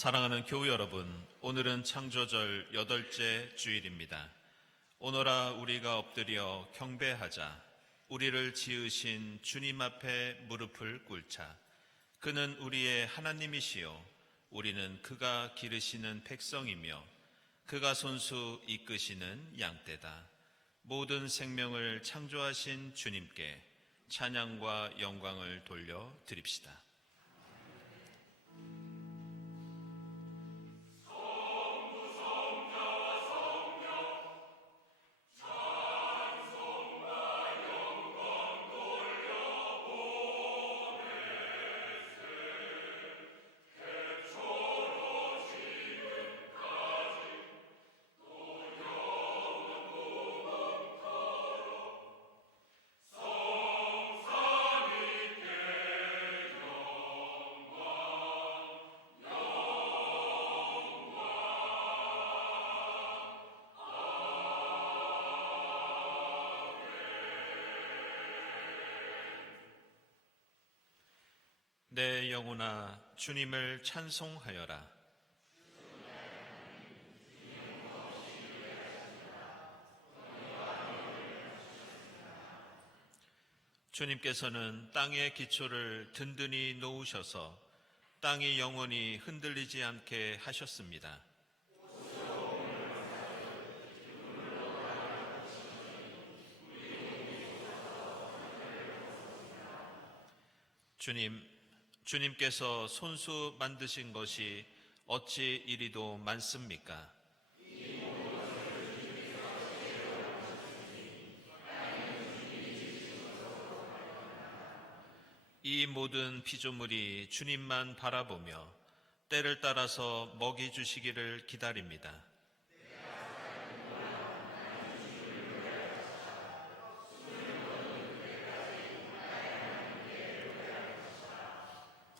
사랑하는 교우 여러분, 오늘은 창조절 8째 주일입니다. 오너라 우리가 엎드려 경배하자. 우리를 지으신 주님 앞에 무릎을 꿇자. 그는 우리의 하나님이시요 우리는 그가 기르시는 백성이며 그가 손수 이끄시는 양떼다. 모든 생명을 창조하신 주님께 찬양과 영광을 돌려 드립시다. 내 영혼아 주님을 찬송하여라. 주님께서는 땅의 기초를 든든히 놓으셔서 땅이 영원히 흔들리지 않게 하셨습니다. 주님께서 손수 만드신 것이 어찌 이리도 많습니까? 이 모든 피조물이 주님만 바라보며 때를 따라서 먹이 주시기를 기다립니다.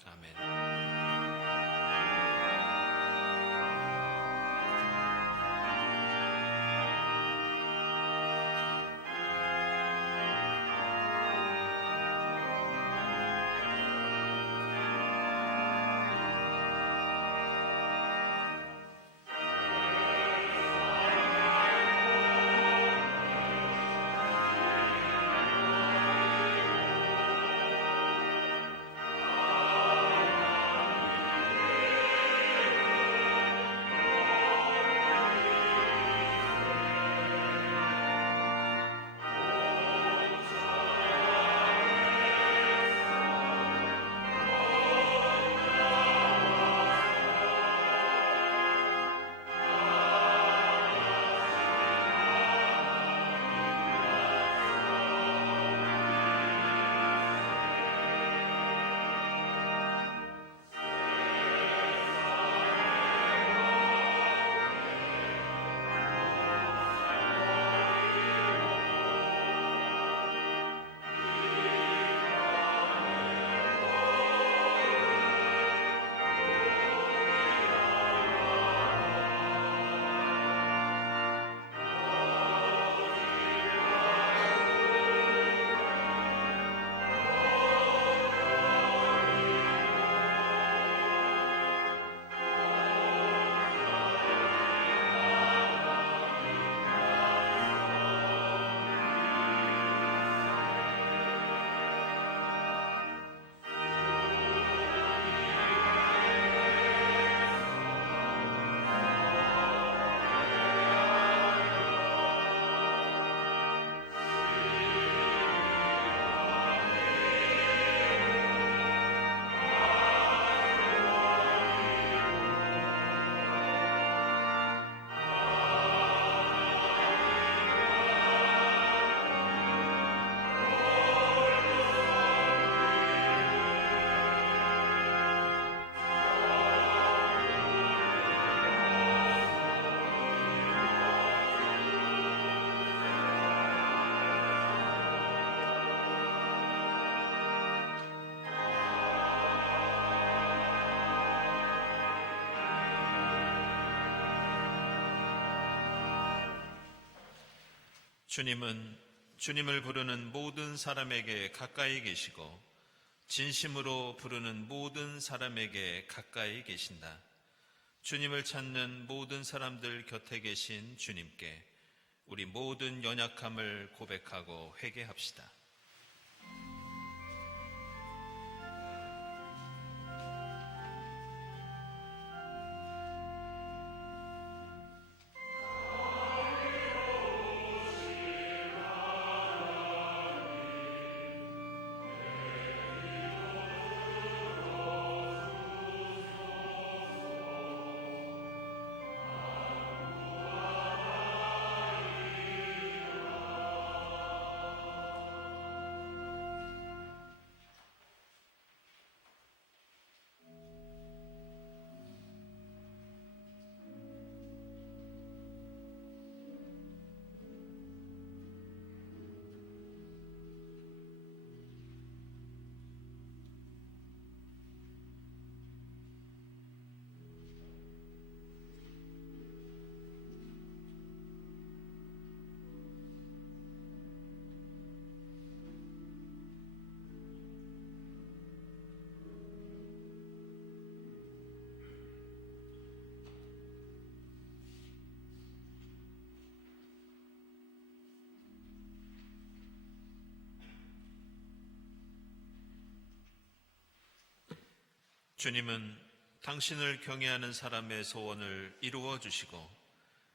아멘. 주님은 주님을 부르는 모든 사람에게 가까이 계시고 진심으로 부르는 모든 사람에게 가까이 계신다. 주님을 찾는 모든 사람들 곁에 계신 주님께 우리 모든 연약함을 고백하고 회개합시다. 주님은 당신을 경외하는 사람의 소원을 이루어 주시고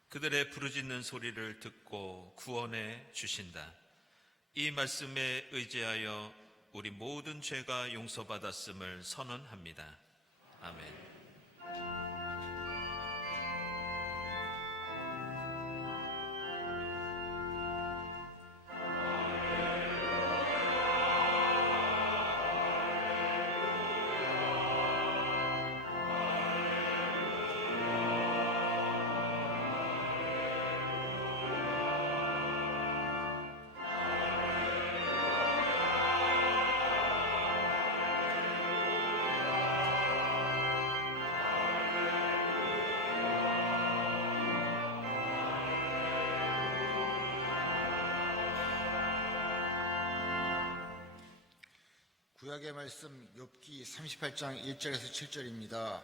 그들의 부르짖는 소리를 듣고 구원해 주신다. 이 말씀에 의지하여 우리 모든 죄가 용서받았음을 선언합니다. 아멘. 구약의 말씀 욥기 38장 1절에서 7절입니다.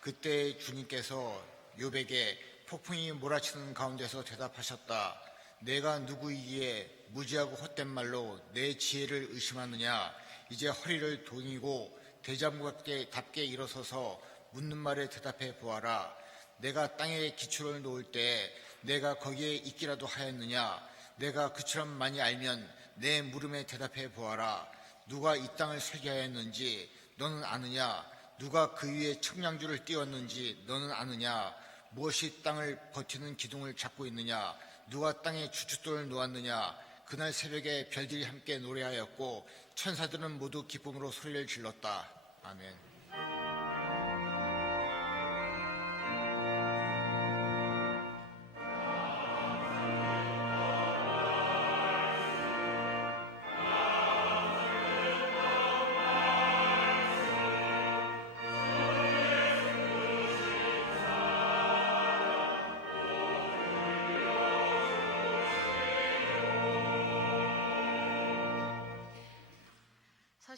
그때 주님께서 욥에게 폭풍이 몰아치는 가운데서 대답하셨다. 내가 누구이기에 무지하고 헛된 말로 내 지혜를 의심하느냐. 이제 허리를 동이고 대장부답게 일어서서 묻는 말에 대답해 보아라. 내가 땅에 기초를 놓을 때 내가 거기에 있기라도 하였느냐. 내가 그처럼 많이 알면 내 물음에 대답해 보아라. 누가 이 땅을 설계하였는지 너는 아느냐? 누가 그 위에 청량주를 띄웠는지 너는 아느냐? 무엇이 땅을 버티는 기둥을 잡고 있느냐? 누가 땅에 주춧돌을 놓았느냐? 그날 새벽에 별들이 함께 노래하였고 천사들은 모두 기쁨으로 소리를 질렀다. 아멘.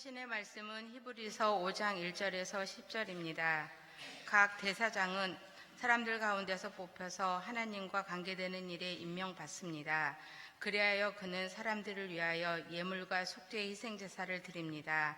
서신의 말씀은 히브리서 5장 1절에서 10절입니다. 각 대사장은 사람들 가운데서 뽑혀서 하나님과 관계되는 일에 임명받습니다. 그리하여 그는 사람들을 위하여 예물과 속죄의 희생제사를 드립니다.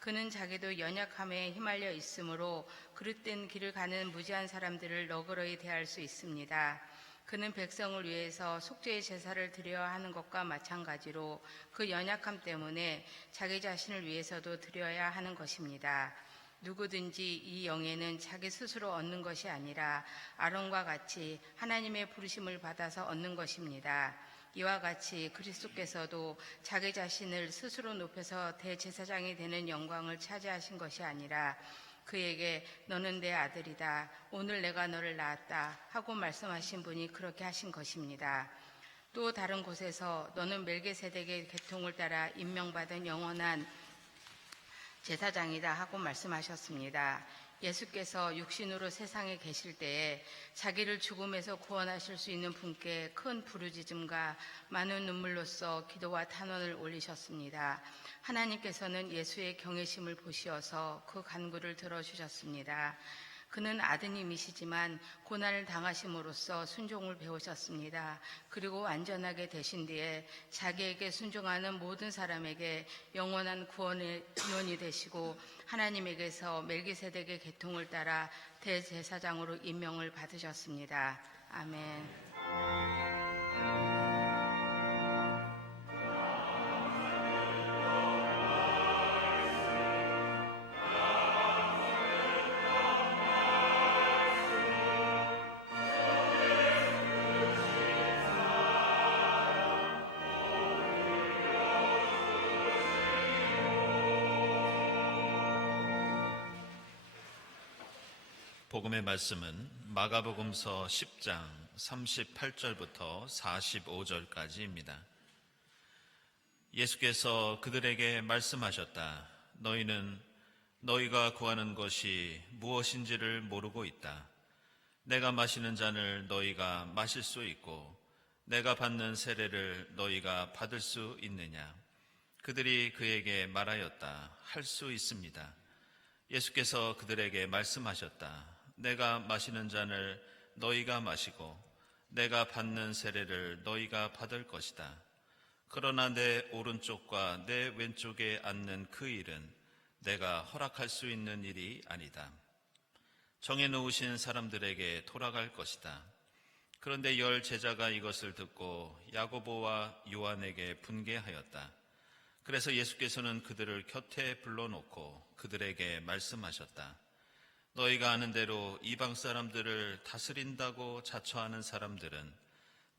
그는 자기도 연약함에 휘말려 있으므로 그릇된 길을 가는 무지한 사람들을 너그러이 대할 수 있습니다. 그는 백성을 위해서 속죄의 제사를 드려야 하는 것과 마찬가지로 그 연약함 때문에 자기 자신을 위해서도 드려야 하는 것입니다. 누구든지 이 영예는 자기 스스로 얻는 것이 아니라 아론과 같이 하나님의 부르심을 받아서 얻는 것입니다. 이와 같이 그리스도께서도 자기 자신을 스스로 높여서 대제사장이 되는 영광을 차지하신 것이 아니라 그에게 너는 내 아들이다. 오늘 내가 너를 낳았다. 하고 말씀하신 분이 그렇게 하신 것입니다. 또 다른 곳에서 너는 멜기세덱의 계통을 따라 임명받은 영원한 제사장이다 하고 말씀하셨습니다. 예수께서 육신으로 세상에 계실 때에 자기를 죽음에서 구원하실 수 있는 분께 큰 부르짖음과 많은 눈물로써 기도와 탄원을 올리셨습니다. 하나님께서는 예수의 경외심을 보시어서 그 간구를 들어주셨습니다. 그는 아드님이시지만 고난을 당하심으로써 순종을 배우셨습니다. 그리고 완전하게 되신 뒤에 자기에게 순종하는 모든 사람에게 영원한 구원의 근원이 되시고 하나님에게서 멜기세덱의 계통을 따라 대제사장으로 임명을 받으셨습니다. 아멘. 복음의 말씀은 마가복음서 10장 38절부터 45절까지입니다. 예수께서 그들에게 말씀하셨다. 너희는 너희가 구하는 것이 무엇인지를 모르고 있다. 내가 마시는 잔을 너희가 마실 수 있고 내가 받는 세례를 너희가 받을 수 있느냐? 그들이 그에게 말하였다. 할 수 있습니다. 예수께서 그들에게 말씀하셨다. 내가 마시는 잔을 너희가 마시고 내가 받는 세례를 너희가 받을 것이다. 그러나 내 오른쪽과 내 왼쪽에 앉는 그 일은 내가 허락할 수 있는 일이 아니다. 정해놓으신 사람들에게 돌아갈 것이다. 그런데 10 제자가 이것을 듣고 야고보와 요한에게 분개하였다. 그래서 예수께서는 그들을 곁에 불러놓고 그들에게 말씀하셨다. 너희가 아는 대로 이방 사람들을 다스린다고 자처하는 사람들은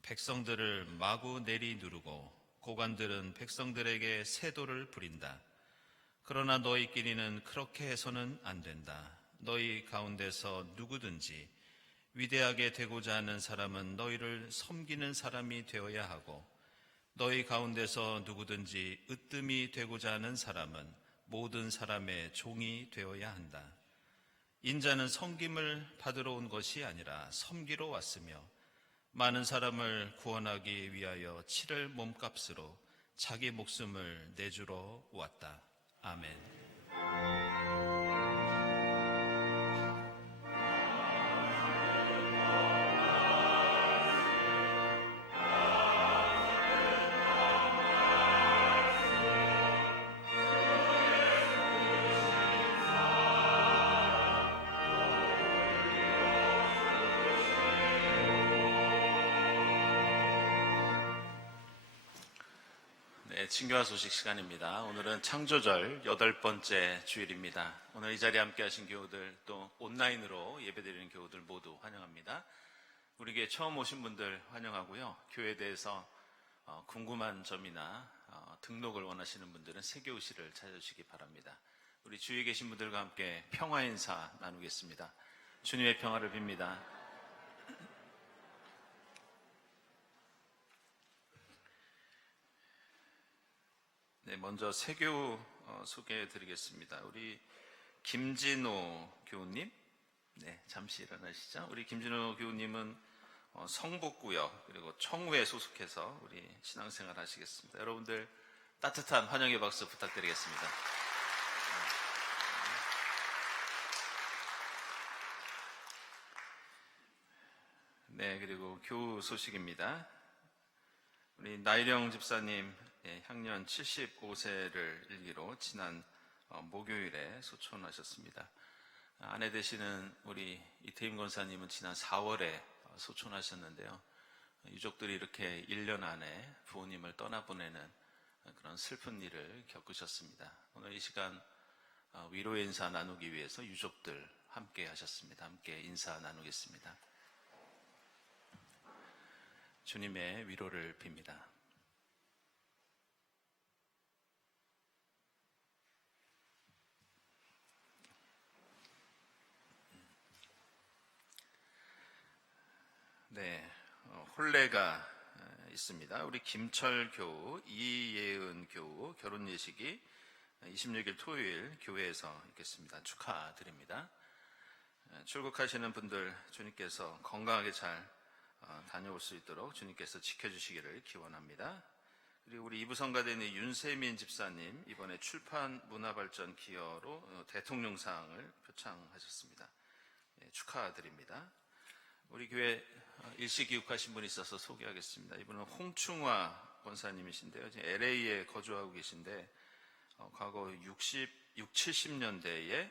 백성들을 마구 내리누르고 고관들은 백성들에게 세도를 부린다. 그러나 너희끼리는 그렇게 해서는 안 된다. 너희 가운데서 누구든지 위대하게 되고자 하는 사람은 너희를 섬기는 사람이 되어야 하고 너희 가운데서 누구든지 으뜸이 되고자 하는 사람은 모든 사람의 종이 되어야 한다. 인자는 섬김을 받으러 온 것이 아니라 섬기러 왔으며 많은 사람을 구원하기 위하여 치를 몸값으로 자기 목숨을 내주러 왔다. 아멘. 친교와 소식 시간입니다. 오늘은 창조절 8번째 주일입니다. 오늘 이 자리에 함께 하신 교우들 또 온라인으로 예배드리는 교우들 모두 환영합니다. 우리 교회 처음 오신 분들 환영하고요. 교회에 대해서 궁금한 점이나 등록을 원하시는 분들은 세교우실을 찾아주시기 바랍니다. 우리 주위에 계신 분들과 함께 평화 인사 나누겠습니다. 주님의 평화를 빕니다. 네, 먼저 세교 소개해 드리겠습니다. 우리 김진호 교우님, 네, 잠시 일어나시죠. 우리 김진호 교우님은 성북구역 그리고 청우에 소속해서 우리 신앙생활 하시겠습니다. 여러분들 따뜻한 환영의 박수 부탁드리겠습니다. 네, 그리고 교우 소식입니다. 우리 나일영 집사님 향년 75세를 일기로 지난 목요일에 소천하셨습니다. 아내 되시는 우리 이태임 권사님은 지난 4월에 소천하셨는데요. 유족들이 이렇게 1년 안에 부모님을 떠나보내는 그런 슬픈 일을 겪으셨습니다. 오늘 이 시간 위로의 인사 나누기 위해서 유족들 함께 하셨습니다. 함께 인사 나누겠습니다. 주님의 위로를 빕니다. 네, 혼례가 있습니다. 우리 김철 교우, 이예은 교우 결혼 예식이 26일 토요일 교회에서 있겠습니다. 축하드립니다. 출국하시는 분들 주님께서 건강하게 잘 다녀올 수 있도록 주님께서 지켜주시기를 기원합니다. 그리고 우리 이부성가대니 윤세민 집사님 이번에 출판 문화발전 기여로 대통령상을 표창하셨습니다. 축하드립니다. 우리 교회 일시 귀국하신 분이 있어서 소개하겠습니다. 이분은 홍충화 권사님이신데요. 지금 LA에 거주하고 계신데 과거 70년대에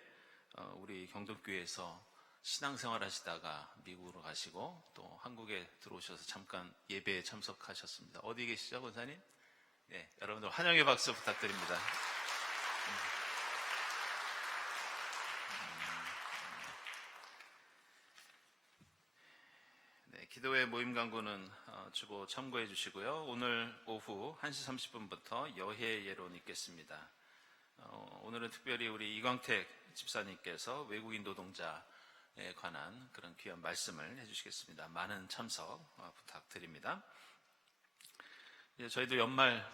우리 경동교회에서 신앙생활 하시다가 미국으로 가시고 또 한국에 들어오셔서 잠깐 예배에 참석하셨습니다. 어디 계시죠, 권사님? 네, 여러분들 환영의 박수 부탁드립니다. 네, 기도회 모임 광고는 주보 참고해 주시고요. 오늘 오후 1시 30분부터 여해 예론 있겠습니다. 오늘은 특별히 우리 이광택 집사님께서 외국인 노동자에 관한 그런 귀한 말씀을 해주시겠습니다. 많은 참석 부탁드립니다. 저희도 연말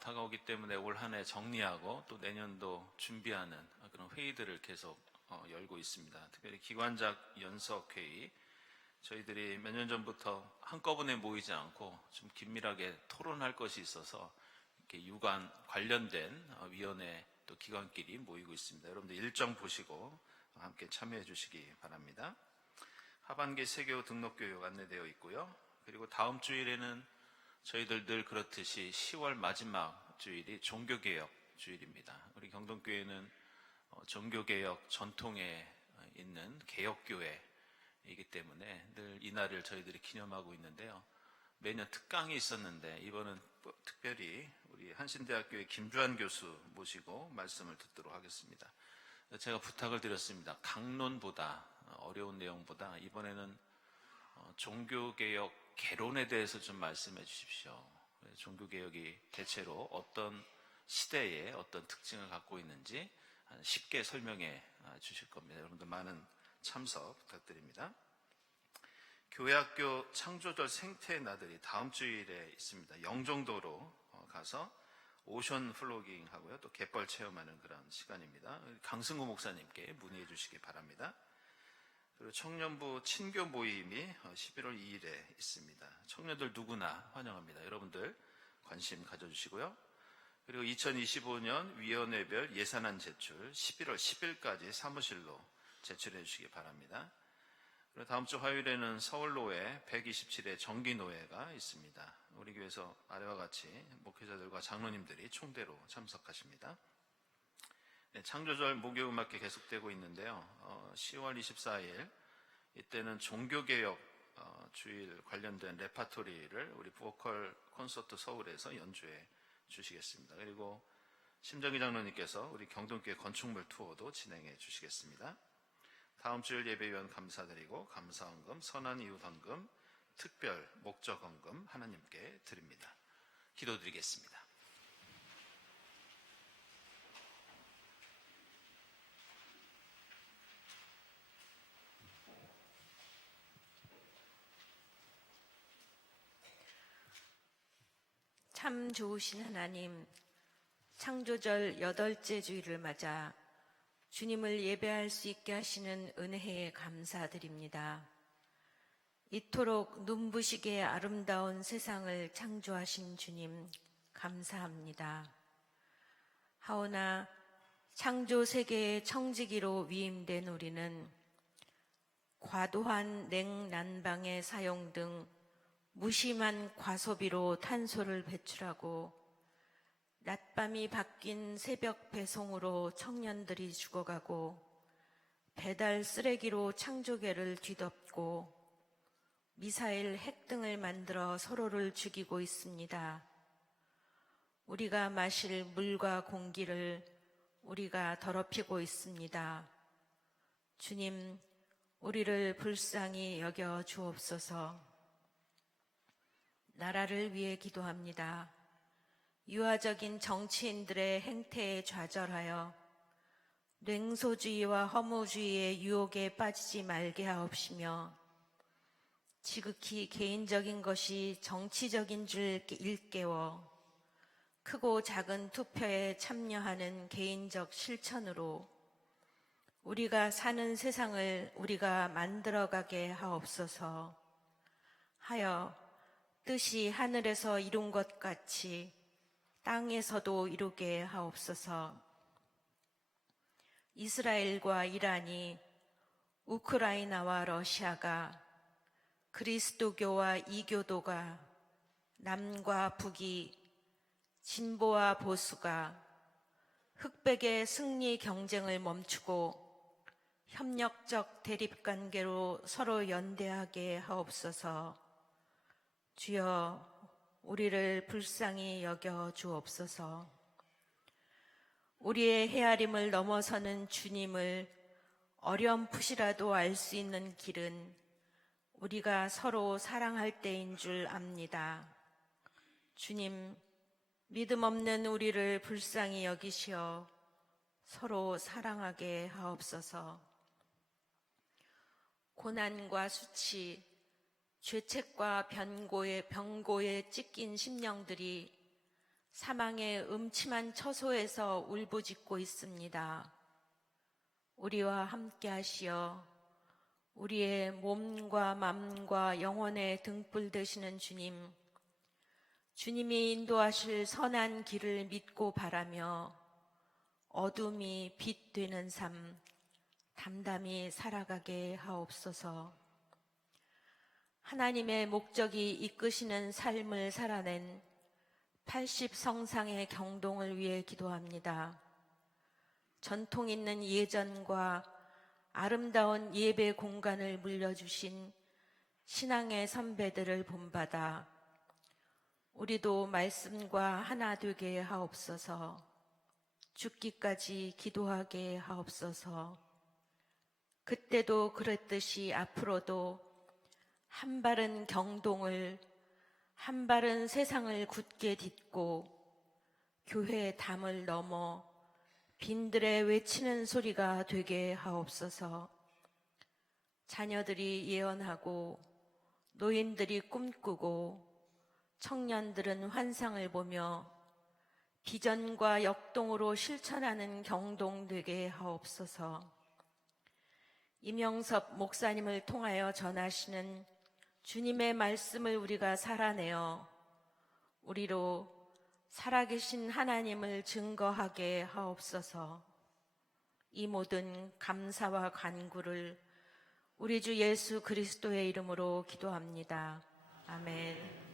다가오기 때문에 올 한 해 정리하고 또 내년도 준비하는 그런 회의들을 계속 열고 있습니다. 특별히 기관장 연석회의, 저희들이 몇 년 전부터 한꺼번에 모이지 않고 좀 긴밀하게 토론할 것이 있어서 이렇게 유관 관련된 위원회 또 기관끼리 모이고 있습니다. 여러분들 일정 보시고 함께 참여해 주시기 바랍니다. 하반기 세교 등록교육 안내되어 있고요. 그리고 다음 주일에는 저희들 늘 그렇듯이 10월 마지막 주일이 종교개혁 주일입니다. 우리 경동교회는 종교개혁 전통에 있는 개혁교회이기 때문에 늘 이날을 저희들이 기념하고 있는데요. 매년 특강이 있었는데 이번은 특별히 우리 한신대학교의 김주환 교수 모시고 말씀을 듣도록 하겠습니다. 제가 부탁을 드렸습니다. 강론보다 어려운 내용보다 이번에는 종교개혁 개론에 대해서 좀 말씀해 주십시오. 종교개혁이 대체로 어떤 시대에 어떤 특징을 갖고 있는지 쉽게 설명해 주실 겁니다. 여러분들 많은 참석 부탁드립니다. 교회학교 창조절 생태 나들이 다음 주일에 있습니다. 영종도로 가서 오션 플로깅 하고요. 또 갯벌 체험하는 그런 시간입니다. 강승구 목사님께 문의해 주시기 바랍니다. 그리고 청년부 친교 모임이 11월 2일에 있습니다. 청년들 누구나 환영합니다. 여러분들 관심 가져주시고요. 그리고 2025년 위원회별 예산안 제출 11월 10일까지 사무실로 제출해 주시기 바랍니다. 그리고 다음 주 화요일에는 서울로회 127회 정기노회가 있습니다. 우리 교회에서 아래와 같이 목회자들과 장로님들이 총대로 참석하십니다. 네, 창조절 목요음악회 계속되고 있는데요. 10월 24일 이때는 종교개혁 주일 관련된 레파토리를 우리 보컬 콘서트 서울에서 연주해 주시겠습니다. 그리고 심정희 장로님께서 우리 경동교회 건축물 투어도 진행해 주시겠습니다. 다음 주일 예배위원 감사드리고 감사헌금, 선한 이웃 헌금, 특별 목적 헌금 하나님께 드립니다. 기도드리겠습니다. 참 좋으신 하나님, 창조절 8째 주일을 맞아 주님을 예배할 수 있게 하시는 은혜에 감사드립니다. 이토록 눈부시게 아름다운 세상을 창조하신 주님 감사합니다. 하오나 창조 세계의 청지기로 위임된 우리는 과도한 냉난방의 사용 등 무심한 과소비로 탄소를 배출하고 낮밤이 바뀐 새벽 배송으로 청년들이 죽어가고 배달 쓰레기로 창조계를 뒤덮고 미사일 핵 등을 만들어 서로를 죽이고 있습니다. 우리가 마실 물과 공기를 우리가 더럽히고 있습니다. 주님, 우리를 불쌍히 여겨 주옵소서. 나라를 위해 기도합니다. 유화적인 정치인들의 행태에 좌절하여 냉소주의와 허무주의의 유혹에 빠지지 말게 하옵시며 지극히 개인적인 것이 정치적인 줄 일깨워 크고 작은 투표에 참여하는 개인적 실천으로 우리가 사는 세상을 우리가 만들어가게 하옵소서. 하여 뜻이 하늘에서 이룬 것 같이 땅에서도 이루게 하옵소서. 이스라엘과 이란이 우크라이나와 러시아가, 그리스도교와 이교도가, 남과 북이, 진보와 보수가 흑백의 승리 경쟁을 멈추고 협력적 대립관계로 서로 연대하게 하옵소서. 주여, 우리를 불쌍히 여겨 주옵소서. 우리의 헤아림을 넘어서는 주님을 어렴풋이라도 알 수 있는 길은 우리가 서로 사랑할 때인 줄 압니다. 주님, 믿음 없는 우리를 불쌍히 여기시어 서로 사랑하게 하옵소서. 고난과 수치, 죄책과 병고에 찢긴 심령들이 사망의 음침한 처소에서 울부짖고 있습니다. 우리와 함께 하시어 우리의 몸과 마음과 영혼의 등불 되시는 주님, 주님이 인도하실 선한 길을 믿고 바라며 어둠이 빛 되는 삶 담담히 살아가게 하옵소서. 하나님의 목적이 이끄시는 삶을 살아낸 80성상의 경동을 위해 기도합니다. 전통 있는 예전과 아름다운 예배 공간을 물려주신 신앙의 선배들을 본받아 우리도 말씀과 하나 되게 하옵소서. 죽기까지 기도하게 하옵소서. 그때도 그랬듯이 앞으로도 한 발은 경동을, 한 발은 세상을 굳게 딛고 교회의 담을 넘어 빈들에 외치는 소리가 되게 하옵소서. 자녀들이 예언하고 노인들이 꿈꾸고 청년들은 환상을 보며 비전과 역동으로 실천하는 경동 되게 하옵소서. 이명섭 목사님을 통하여 전하시는 주님의 말씀을 우리가 살아내어 우리로 살아계신 하나님을 증거하게 하옵소서. 이 모든 감사와 간구를 우리 주 예수 그리스도의 이름으로 기도합니다. 아멘.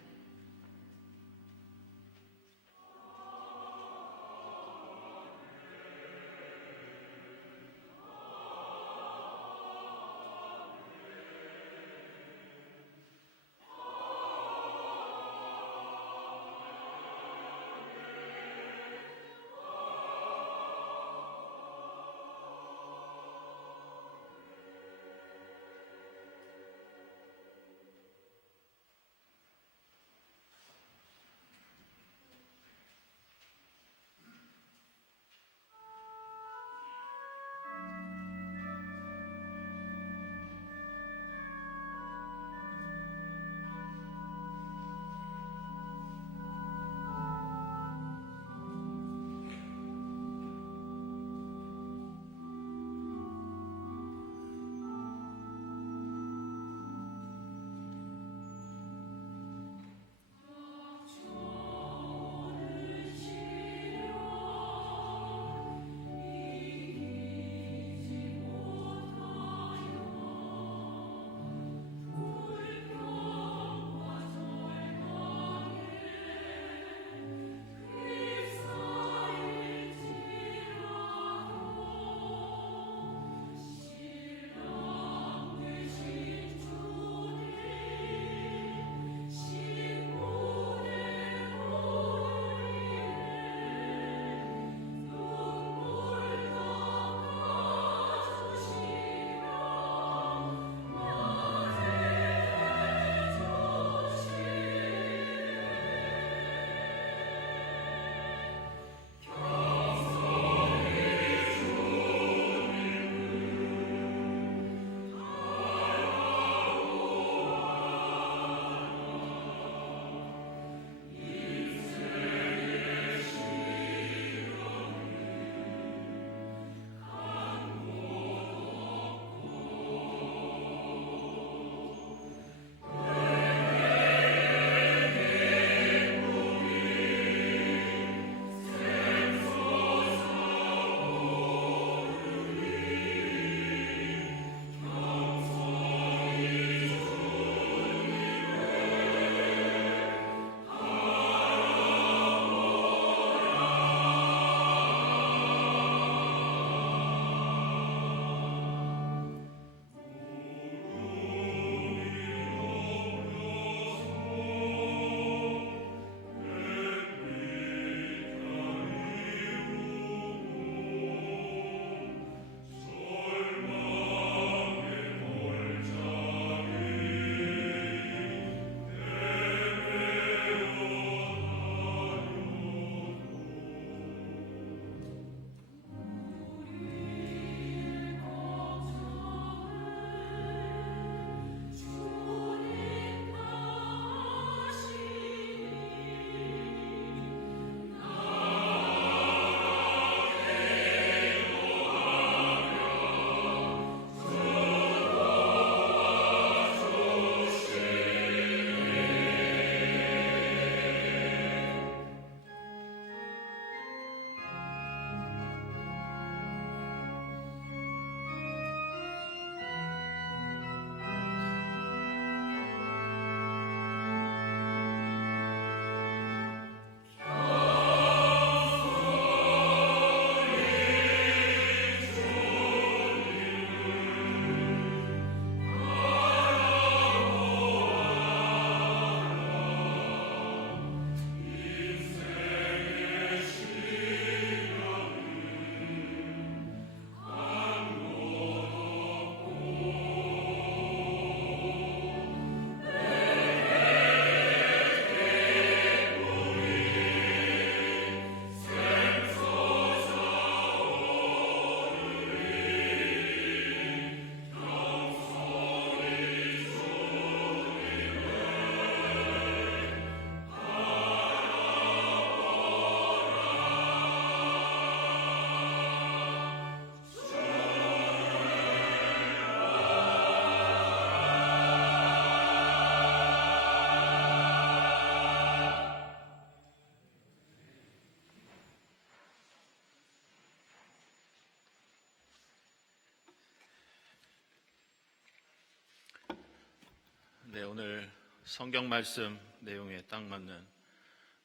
네, 오늘 성경 말씀 내용에 딱 맞는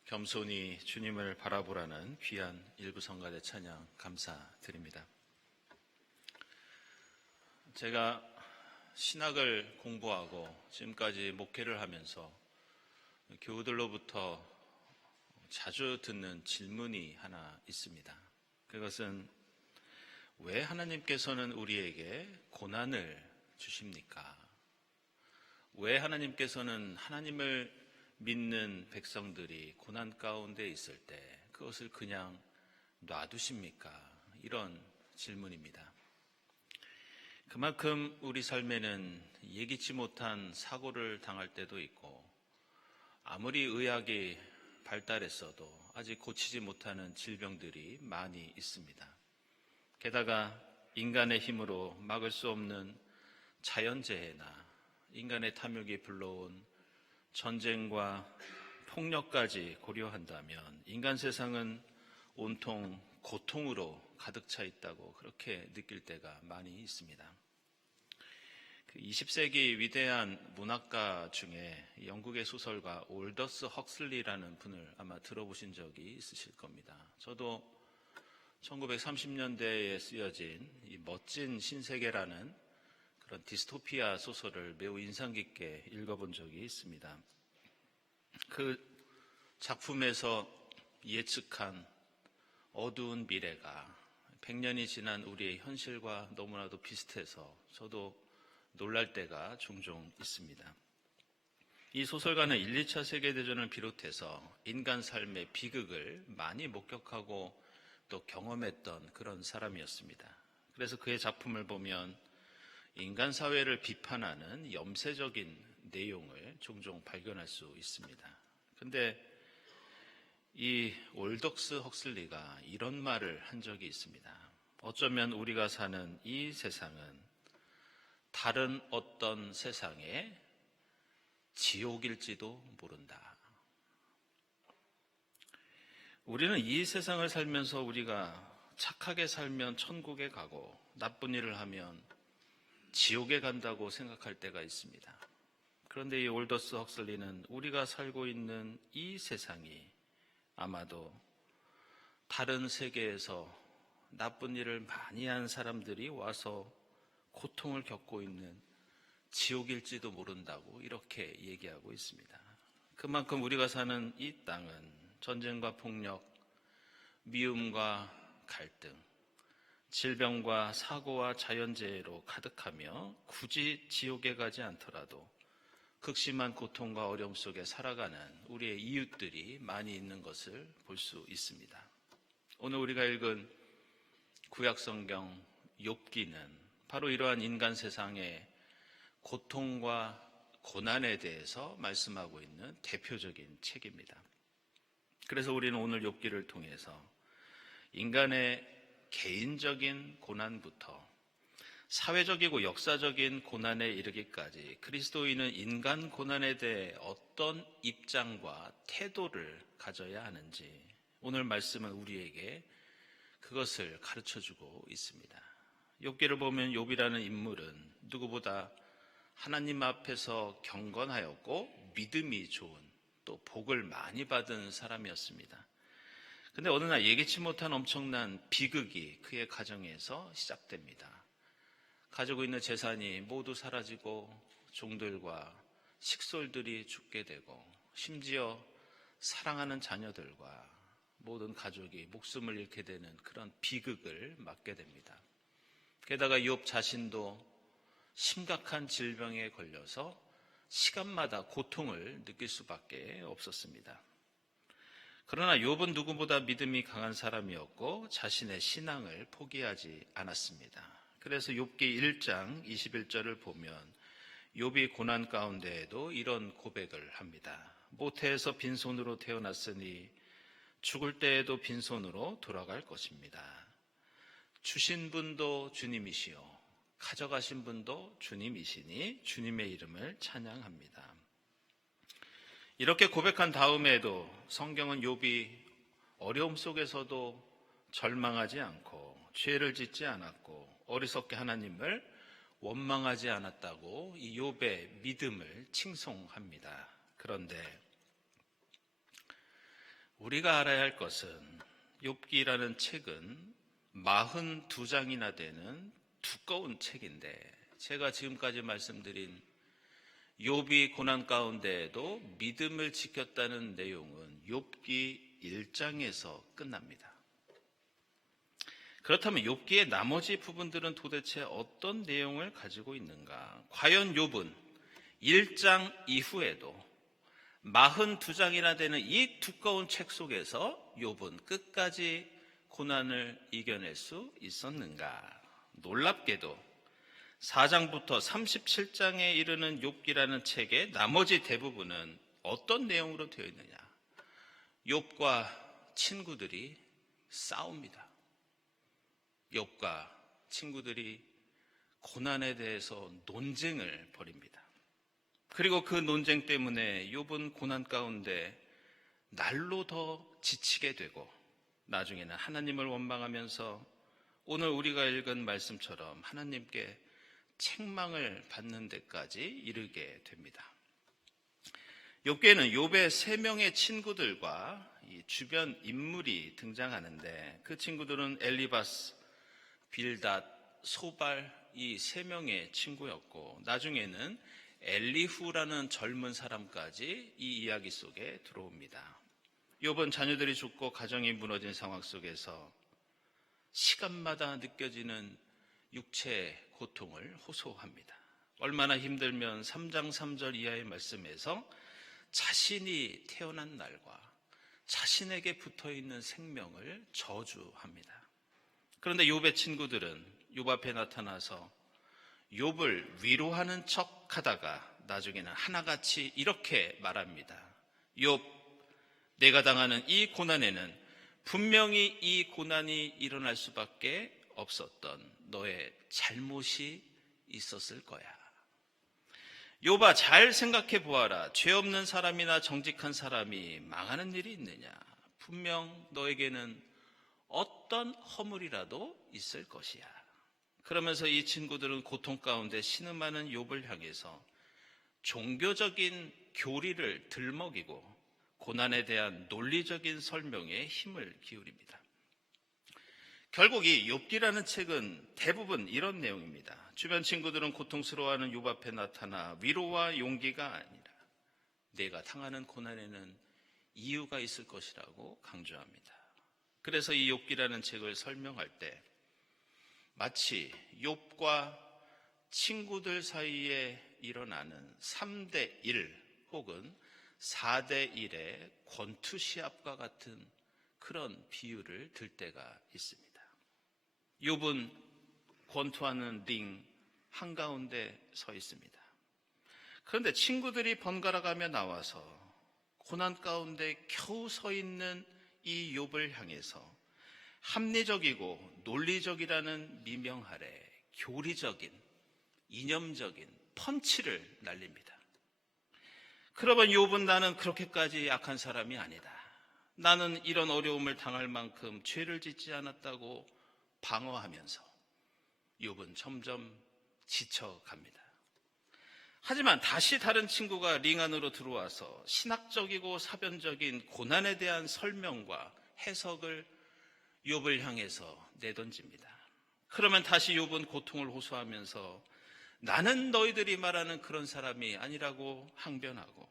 겸손히 주님을 바라보라는 귀한 일부 성가대 찬양 감사드립니다. 제가 신학을 공부하고 지금까지 목회를 하면서 교우들로부터 자주 듣는 질문이 하나 있습니다. 그것은 왜 하나님께서는 우리에게 고난을 주십니까? 왜 하나님께서는 하나님을 믿는 백성들이 고난 가운데 있을 때 그것을 그냥 놔두십니까? 이런 질문입니다. 그만큼 우리 삶에는 예기치 못한 사고를 당할 때도 있고 아무리 의학이 발달했어도 아직 고치지 못하는 질병들이 많이 있습니다. 게다가 인간의 힘으로 막을 수 없는 자연재해나 인간의 탐욕이 불러온 전쟁과 폭력까지 고려한다면 인간 세상은 온통 고통으로 가득 차 있다고 그렇게 느낄 때가 많이 있습니다. 20세기 위대한 문학가 중에 영국의 소설가 올더스 헉슬리라는 분을 아마 들어보신 적이 있으실 겁니다. 저도 1930년대에 쓰여진 이 멋진 신세계라는 그런 디스토피아 소설을 매우 인상 깊게 읽어본 적이 있습니다. 그 작품에서 예측한 어두운 미래가 100년이 지난 우리의 현실과 너무나도 비슷해서 저도 놀랄 때가 종종 있습니다. 이 소설가는 1, 2차 세계대전을 비롯해서 인간 삶의 비극을 많이 목격하고 또 경험했던 그런 사람이었습니다. 그래서 그의 작품을 보면 인간 사회를 비판하는 염세적인 내용을 종종 발견할 수 있습니다. 그런데 이 올덕스 헉슬리가 이런 말을 한 적이 있습니다. 어쩌면 우리가 사는 이 세상은 다른 어떤 세상의 지옥일지도 모른다. 우리는 이 세상을 살면서 우리가 착하게 살면 천국에 가고 나쁜 일을 하면 지옥에 간다고 생각할 때가 있습니다. 그런데 이 올더스 헉슬리는 우리가 살고 있는 이 세상이 아마도 다른 세계에서 나쁜 일을 많이 한 사람들이 와서 고통을 겪고 있는 지옥일지도 모른다고 이렇게 얘기하고 있습니다. 그만큼 우리가 사는 이 땅은 전쟁과 폭력, 미움과 갈등, 질병과 사고와 자연재해로 가득하며 굳이 지옥에 가지 않더라도 극심한 고통과 어려움 속에 살아가는 우리의 이웃들이 많이 있는 것을 볼 수 있습니다. 오늘 우리가 읽은 구약성경 욥기는 바로 이러한 인간 세상의 고통과 고난에 대해서 말씀하고 있는 대표적인 책입니다. 그래서 우리는 오늘 욥기를 통해서 인간의 개인적인 고난부터 사회적이고 역사적인 고난에 이르기까지 그리스도인은 인간 고난에 대해 어떤 입장과 태도를 가져야 하는지 오늘 말씀은 우리에게 그것을 가르쳐주고 있습니다. 욥기를 보면 욥이라는 인물은 누구보다 하나님 앞에서 경건하였고 믿음이 좋은 또 복을 많이 받은 사람이었습니다. 그런데 어느 날 예기치 못한 엄청난 비극이 그의 가정에서 시작됩니다. 가지고 있는 재산이 모두 사라지고 종들과 식솔들이 죽게 되고 심지어 사랑하는 자녀들과 모든 가족이 목숨을 잃게 되는 그런 비극을 맞게 됩니다. 게다가 욥 자신도 심각한 질병에 걸려서 시간마다 고통을 느낄 수밖에 없었습니다. 그러나 욥은 누구보다 믿음이 강한 사람이었고 자신의 신앙을 포기하지 않았습니다. 그래서 욥기 1장 21절을 보면 욥이 고난 가운데에도 이런 고백을 합니다. 모태에서 빈손으로 태어났으니 죽을 때에도 빈손으로 돌아갈 것입니다. 주신 분도 주님이시요 가져가신 분도 주님이시니 주님의 이름을 찬양합니다. 이렇게 고백한 다음에도 성경은 욥이 어려움 속에서도 절망하지 않고 죄를 짓지 않았고 어리석게 하나님을 원망하지 않았다고 이 욥의 믿음을 칭송합니다. 그런데 우리가 알아야 할 것은 욥기라는 책은 42장이나 되는 두꺼운 책인데, 제가 지금까지 말씀드린 욥이 고난 가운데에도 믿음을 지켰다는 내용은 욥기 1장에서 끝납니다. 그렇다면 욥기의 나머지 부분들은 도대체 어떤 내용을 가지고 있는가? 과연 욥은 1장 이후에도 42장이나 되는 이 두꺼운 책 속에서 욥은 끝까지 고난을 이겨낼 수 있었는가? 놀랍게도 4장부터 37장에 이르는 욥기라는 책의 나머지 대부분은 어떤 내용으로 되어 있느냐? 욥과 친구들이 싸웁니다. 욥과 친구들이 고난에 대해서 논쟁을 벌입니다. 그리고 그 논쟁 때문에 욥은 고난 가운데 날로 더 지치게 되고 나중에는 하나님을 원망하면서 오늘 우리가 읽은 말씀처럼 하나님께 책망을 받는 데까지 이르게 됩니다. 욥기에는 욥의 3명의 친구들과 이 주변 인물이 등장하는데, 그 친구들은 엘리바스, 빌닷, 소발, 이 3명의 친구였고, 나중에는 엘리후라는 젊은 사람까지 이 이야기 속에 들어옵니다. 욥은 자녀들이 죽고 가정이 무너진 상황 속에서 시간마다 느껴지는 육체의 고통을 호소합니다. 얼마나 힘들면 3장 3절 이하의 말씀에서 자신이 태어난 날과 자신에게 붙어있는 생명을 저주합니다. 그런데 욥의 친구들은 욥 앞에 나타나서 욥을 위로하는 척 하다가 나중에는 하나같이 이렇게 말합니다. 욥, 내가 당하는 이 고난에는 분명히 이 고난이 일어날 수밖에 없었던 너의 잘못이 있었을 거야. 욥아, 잘 생각해 보아라. 죄 없는 사람이나 정직한 사람이 망하는 일이 있느냐? 분명 너에게는 어떤 허물이라도 있을 것이야. 그러면서 이 친구들은 고통 가운데 신음하는 욥을 향해서 종교적인 교리를 들먹이고 고난에 대한 논리적인 설명에 힘을 기울입니다. 결국 이 욥기라는 책은 대부분 이런 내용입니다. 주변 친구들은 고통스러워하는 욥 앞에 나타나 위로와 용기가 아니라 내가 당하는 고난에는 이유가 있을 것이라고 강조합니다. 그래서 이 욥기라는 책을 설명할 때 마치 욥과 친구들 사이에 일어나는 3대 1 혹은 4대 1의 권투시합과 같은 그런 비유를 들 때가 있습니다. 욥은 권투하는 링 한가운데 서 있습니다. 그런데 친구들이 번갈아가며 나와서 고난 가운데 겨우 서 있는 이 욥을 향해서 합리적이고 논리적이라는 미명 아래 교리적인, 이념적인 펀치를 날립니다. 그러면 욥은 나는 그렇게까지 약한 사람이 아니다. 나는 이런 어려움을 당할 만큼 죄를 짓지 않았다고 방어하면서 욥은 점점 지쳐갑니다. 하지만 다시 다른 친구가 링 안으로 들어와서 신학적이고 사변적인 고난에 대한 설명과 해석을 욥을 향해서 내던집니다. 그러면 다시 욥은 고통을 호소하면서 나는 너희들이 말하는 그런 사람이 아니라고 항변하고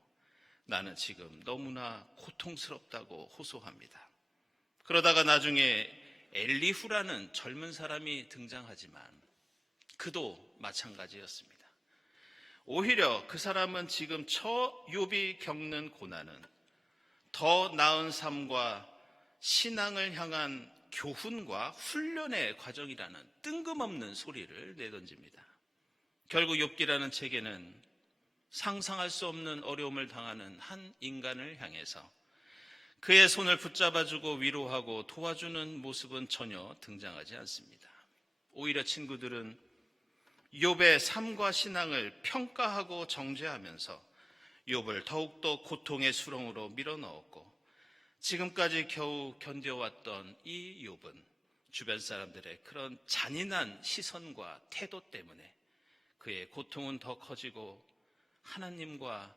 나는 지금 너무나 고통스럽다고 호소합니다. 그러다가 나중에 엘리후라는 젊은 사람이 등장하지만 그도 마찬가지였습니다. 오히려 그 사람은 지금 욥이 겪는 고난은 더 나은 삶과 신앙을 향한 교훈과 훈련의 과정이라는 뜬금없는 소리를 내던집니다. 결국 욥기라는 책에는 상상할 수 없는 어려움을 당하는 한 인간을 향해서 그의 손을 붙잡아주고 위로하고 도와주는 모습은 전혀 등장하지 않습니다. 오히려 친구들은 욥의 삶과 신앙을 평가하고 정죄하면서 욥을 더욱더 고통의 수렁으로 밀어넣었고 지금까지 겨우 견뎌왔던 이 욥은 주변 사람들의 그런 잔인한 시선과 태도 때문에 그의 고통은 더 커지고 하나님과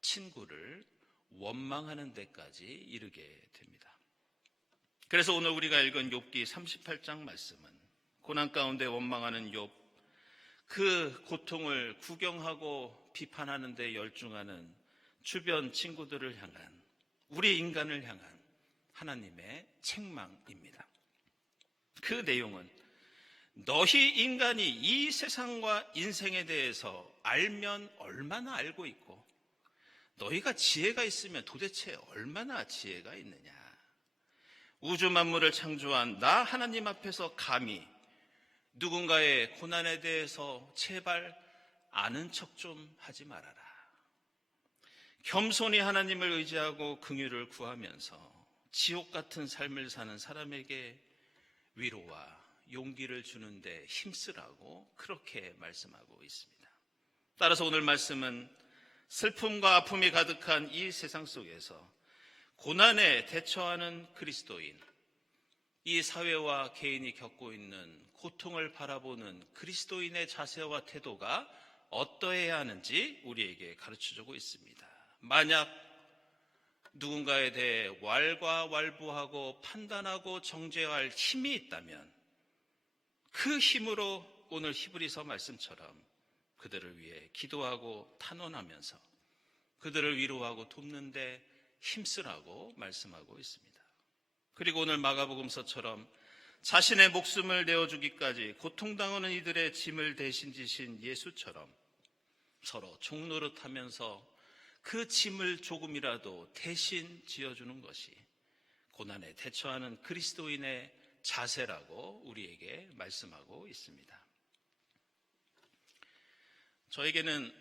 친구를 원망하는 데까지 이르게 됩니다. 그래서 오늘 우리가 읽은 욥기 38장 말씀은 고난 가운데 원망하는 욥, 그 고통을 구경하고 비판하는 데 열중하는 주변 친구들을 향한, 우리 인간을 향한 하나님의 책망입니다. 그 내용은 너희 인간이 이 세상과 인생에 대해서 알면 얼마나 알고 있고 너희가 지혜가 있으면 도대체 얼마나 지혜가 있느냐. 우주 만물을 창조한 나 하나님 앞에서 감히 누군가의 고난에 대해서 제발 아는 척 좀 하지 말아라. 겸손히 하나님을 의지하고 긍휼을 구하면서 지옥 같은 삶을 사는 사람에게 위로와 용기를 주는데 힘쓰라고 그렇게 말씀하고 있습니다. 따라서 오늘 말씀은 슬픔과 아픔이 가득한 이 세상 속에서 고난에 대처하는 그리스도인, 이 사회와 개인이 겪고 있는 고통을 바라보는 그리스도인의 자세와 태도가 어떠해야 하는지 우리에게 가르쳐주고 있습니다. 만약 누군가에 대해 왈가왈부하고 판단하고 정죄할 힘이 있다면 그 힘으로 오늘 히브리서 말씀처럼 그들을 위해 기도하고 탄원하면서 그들을 위로하고 돕는데 힘쓰라고 말씀하고 있습니다. 그리고 오늘 마가복음서처럼 자신의 목숨을 내어주기까지 고통당하는 이들의 짐을 대신 지신 예수처럼 서로 종노릇하면서 그 짐을 조금이라도 대신 지어주는 것이 고난에 대처하는 그리스도인의 자세라고 우리에게 말씀하고 있습니다. 저에게는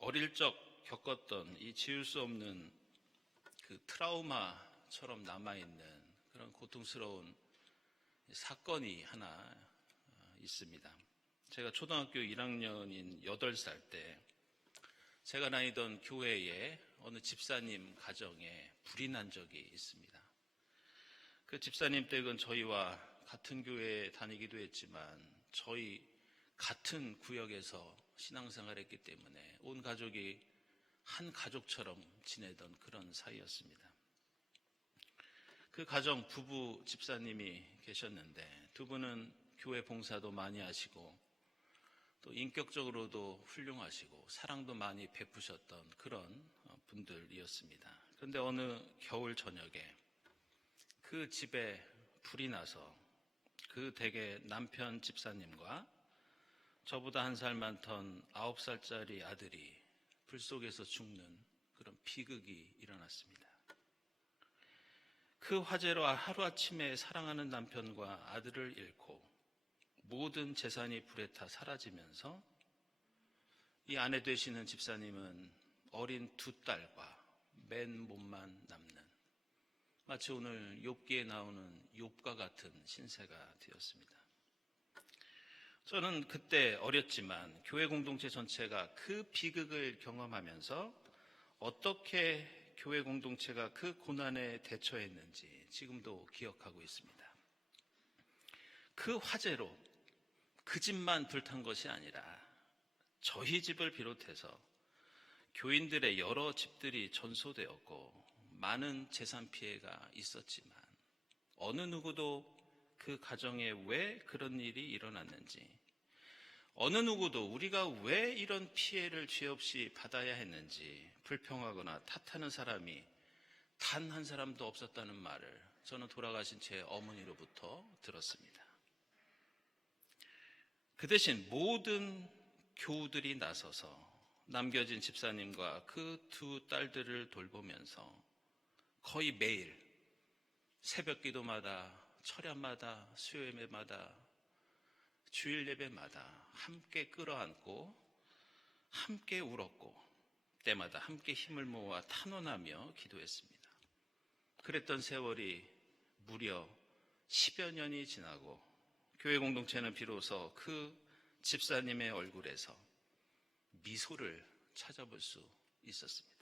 어릴 적 겪었던 이 지울 수 없는 그 트라우마처럼 남아있는 그런 고통스러운 사건이 하나 있습니다. 제가 초등학교 1학년인 8살 때 제가 다니던 교회에 어느 집사님 가정에 불이 난 적이 있습니다. 그 집사님 댁은 저희와 같은 교회에 다니기도 했지만 저희 같은 구역에서 신앙생활을 했기 때문에 온 가족이 한 가족처럼 지내던 그런 사이였습니다. 그 가정 부부 집사님이 계셨는데 두 분은 교회 봉사도 많이 하시고 또 인격적으로도 훌륭하시고 사랑도 많이 베푸셨던 그런 분들이었습니다. 그런데 어느 겨울 저녁에 그 집에 불이 나서 그 댁의 남편 집사님과 저보다 한 살 많던 9살짜리 아들이 불 속에서 죽는 그런 비극이 일어났습니다. 그 화재로 하루아침에 사랑하는 남편과 아들을 잃고 모든 재산이 불에 타 사라지면서 이 아내 되시는 집사님은 어린 2딸과 맨몸만 남는 마치 오늘 욥기에 나오는 욥과 같은 신세가 되었습니다. 저는 그때 어렸지만 교회 공동체 전체가 그 비극을 경험하면서 어떻게 교회 공동체가 그 고난에 대처했는지 지금도 기억하고 있습니다. 그 화재로 그 집만 불탄 것이 아니라 저희 집을 비롯해서 교인들의 여러 집들이 전소되었고 많은 재산 피해가 있었지만 어느 누구도 그 가정에 왜 그런 일이 일어났는지, 어느 누구도 우리가 왜 이런 피해를 죄 없이 받아야 했는지 불평하거나 탓하는 사람이 단 한 사람도 없었다는 말을 저는 돌아가신 제 어머니로부터 들었습니다. 그 대신 모든 교우들이 나서서 남겨진 집사님과 그 2 딸들을 돌보면서 거의 매일 새벽 기도마다 철야마다 수요 예배마다 주일 예배마다 함께 끌어안고 함께 울었고 때마다 함께 힘을 모아 탄원하며 기도했습니다. 그랬던 세월이 무려 10여 년이 지나고 교회 공동체는 비로소 그 집사님의 얼굴에서 미소를 찾아볼 수 있었습니다.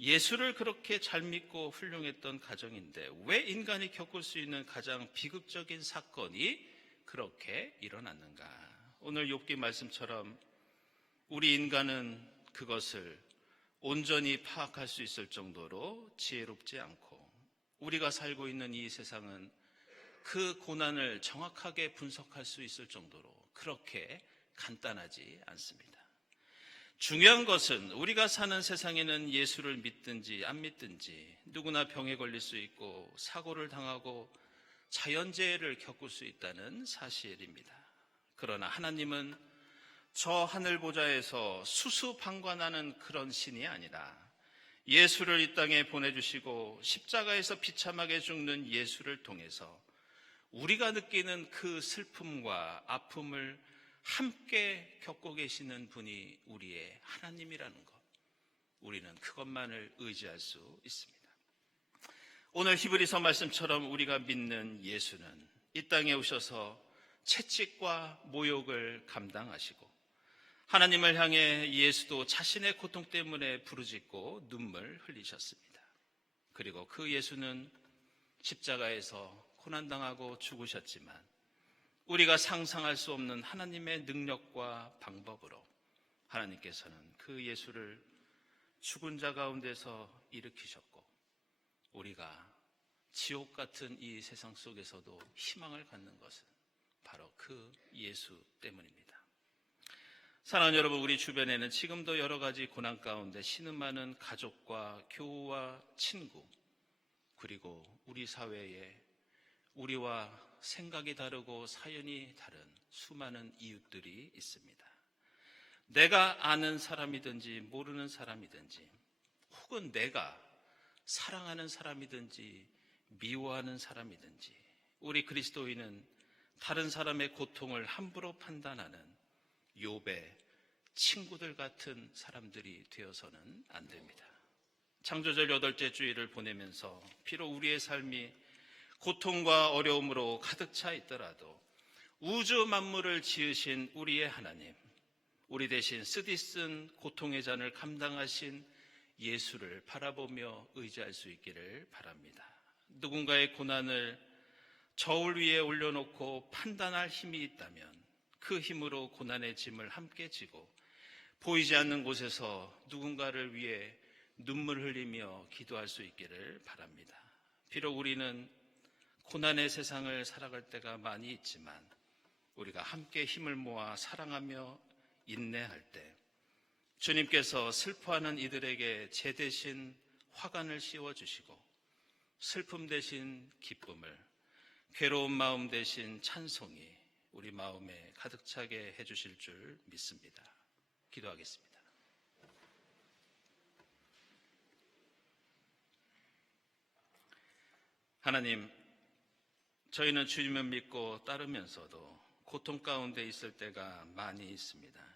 예수를 그렇게 잘 믿고 훌륭했던 가정인데 왜 인간이 겪을 수 있는 가장 비극적인 사건이 그렇게 일어났는가? 오늘 욥기 말씀처럼 우리 인간은 그것을 온전히 파악할 수 있을 정도로 지혜롭지 않고 우리가 살고 있는 이 세상은 그 고난을 정확하게 분석할 수 있을 정도로 그렇게 간단하지 않습니다. 중요한 것은 우리가 사는 세상에는 예수를 믿든지 안 믿든지 누구나 병에 걸릴 수 있고 사고를 당하고 자연재해를 겪을 수 있다는 사실입니다. 그러나 하나님은 저 하늘 보좌에서 수수방관하는 그런 신이 아니라 예수를 이 땅에 보내주시고 십자가에서 비참하게 죽는 예수를 통해서 우리가 느끼는 그 슬픔과 아픔을 함께 겪고 계시는 분이 우리의 하나님이라는 것, 우리는 그것만을 의지할 수 있습니다. 오늘 히브리서 말씀처럼 우리가 믿는 예수는 이 땅에 오셔서 채찍과 모욕을 감당하시고 하나님을 향해 예수도 자신의 고통 때문에 부르짖고 눈물 흘리셨습니다. 그리고 그 예수는 십자가에서 고난당하고 죽으셨지만 우리가 상상할 수 없는 하나님의 능력과 방법으로 하나님께서는 그 예수를 죽은 자 가운데서 일으키셨고 우리가 지옥 같은 이 세상 속에서도 희망을 갖는 것은 바로 그 예수 때문입니다. 사랑하는 여러분, 우리 주변에는 지금도 여러 가지 고난 가운데 신음하는 가족과 교우와 친구, 그리고 우리 사회에 우리와 생각이 다르고 사연이 다른 수많은 이웃들이 있습니다. 내가 아는 사람이든지 모르는 사람이든지 혹은 내가 사랑하는 사람이든지 미워하는 사람이든지 우리 그리스도인은 다른 사람의 고통을 함부로 판단하는 욥의 친구들 같은 사람들이 되어서는 안 됩니다. 창조절 8째 주일을 보내면서 비록 우리의 삶이 고통과 어려움으로 가득 차 있더라도 우주 만물을 지으신 우리의 하나님, 우리 대신 쓰디쓴 고통의 잔을 감당하신 예수를 바라보며 의지할 수 있기를 바랍니다. 누군가의 고난을 저울 위에 올려놓고 판단할 힘이 있다면 그 힘으로 고난의 짐을 함께 지고 보이지 않는 곳에서 누군가를 위해 눈물 흘리며 기도할 수 있기를 바랍니다. 비록 우리는 고난의 세상을 살아갈 때가 많이 있지만 우리가 함께 힘을 모아 사랑하며 인내할 때 주님께서 슬퍼하는 이들에게 제 대신 화관을 씌워주시고 슬픔 대신 기쁨을, 괴로운 마음 대신 찬송이 우리 마음에 가득 차게 해주실 줄 믿습니다. 기도하겠습니다. 하나님, 저희는 주님을 믿고 따르면서도 고통 가운데 있을 때가 많이 있습니다.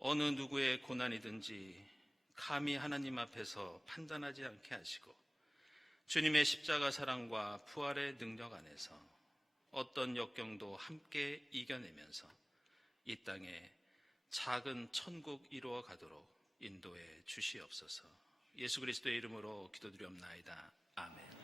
어느 누구의 고난이든지 감히 하나님 앞에서 판단하지 않게 하시고 주님의 십자가 사랑과 부활의 능력 안에서 어떤 역경도 함께 이겨내면서 이 땅에 작은 천국 이루어 가도록 인도해 주시옵소서. 예수 그리스도의 이름으로 기도드리옵나이다. 아멘.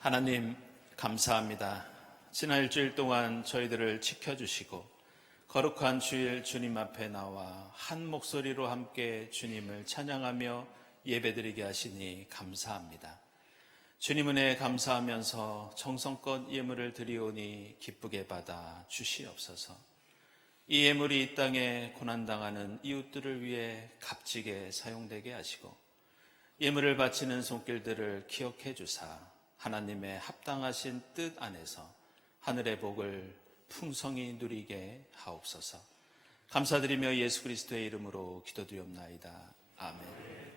하나님 감사합니다. 지난 일주일 동안 저희들을 지켜주시고 거룩한 주일 주님 앞에 나와 한 목소리로 함께 주님을 찬양하며 예배드리게 하시니 감사합니다. 주님 은혜에 감사하면서 정성껏 예물을 드리오니 기쁘게 받아 주시옵소서. 이 예물이 이 땅에 고난당하는 이웃들을 위해 값지게 사용되게 하시고 예물을 바치는 손길들을 기억해 주사 하나님의 합당하신 뜻 안에서 하늘의 복을 풍성히 누리게 하옵소서. 감사드리며 예수 그리스도의 이름으로 기도드리옵나이다. 아멘.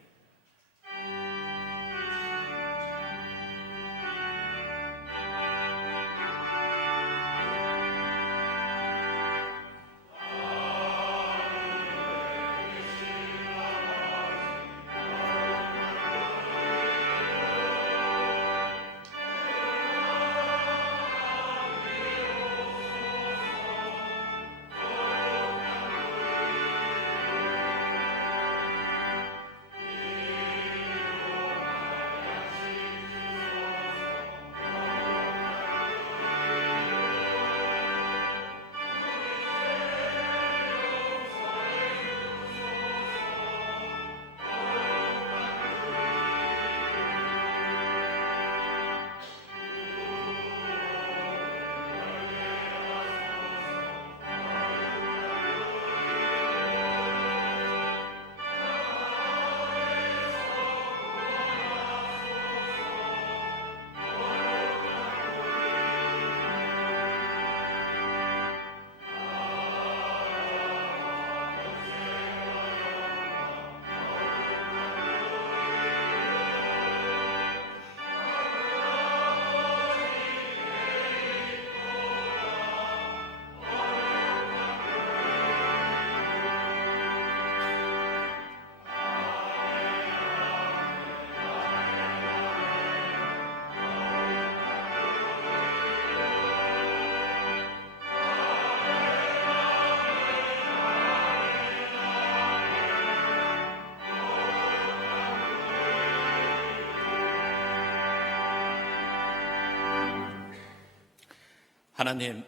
하나님,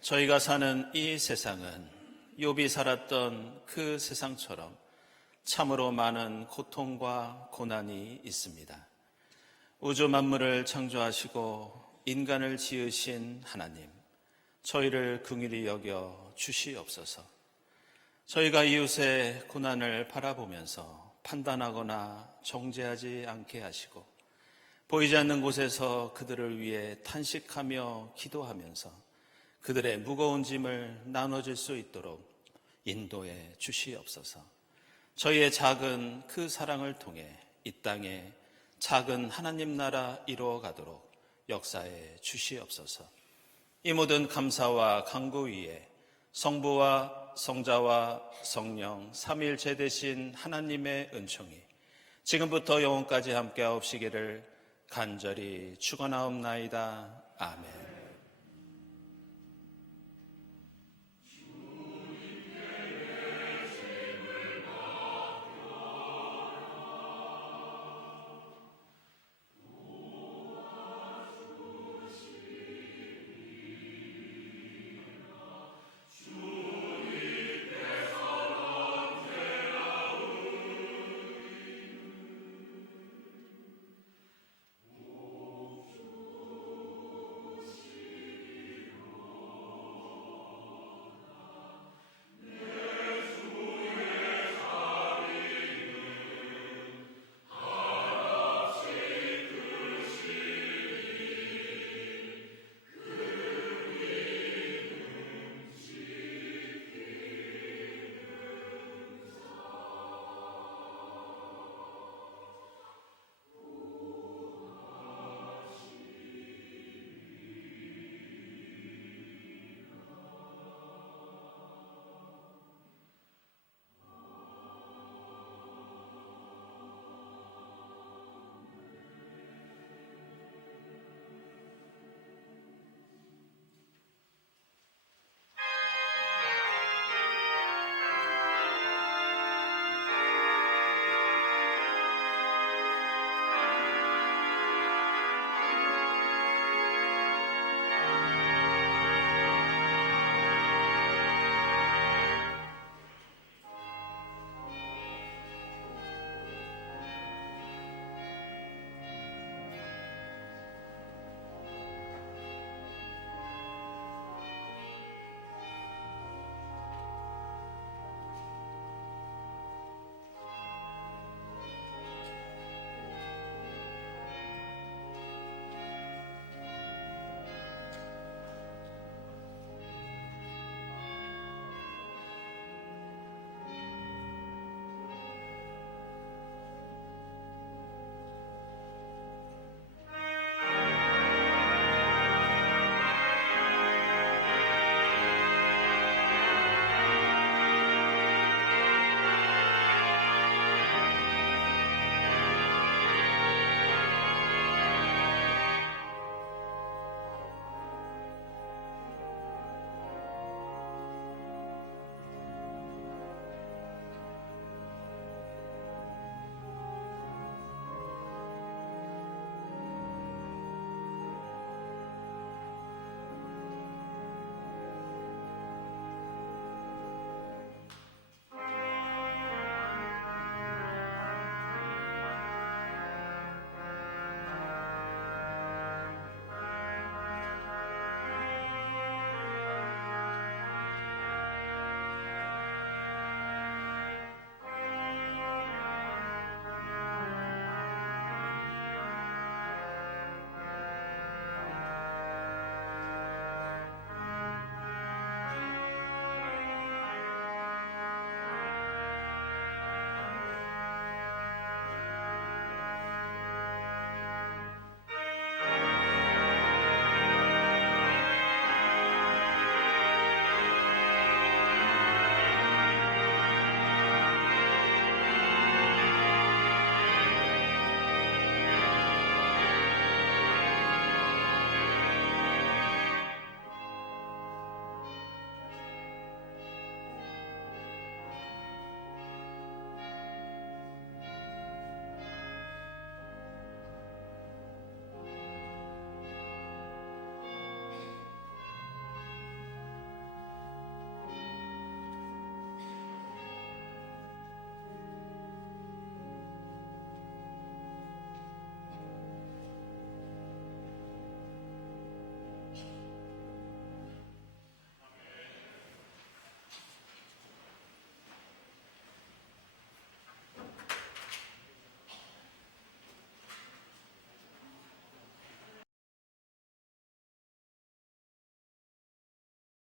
저희가 사는 이 세상은 욥이 살았던 그 세상처럼 참으로 많은 고통과 고난이 있습니다. 우주 만물을 창조하시고 인간을 지으신 하나님, 저희를 긍휼히 여겨 주시옵소서. 저희가 이웃의 고난을 바라보면서 판단하거나 정죄하지 않게 하시고 보이지 않는 곳에서 그들을 위해 탄식하며 기도하면서 그들의 무거운 짐을 나눠줄 수 있도록 인도해 주시옵소서. 저희의 작은 그 사랑을 통해 이 땅에 작은 하나님 나라 이루어가도록 역사해 주시옵소서. 이 모든 감사와 간구 위에 성부와 성자와 성령 삼위일체 되신 하나님의 은총이 지금부터 영원까지 함께하옵시기를 간절히 축원하옵나이다. 아멘.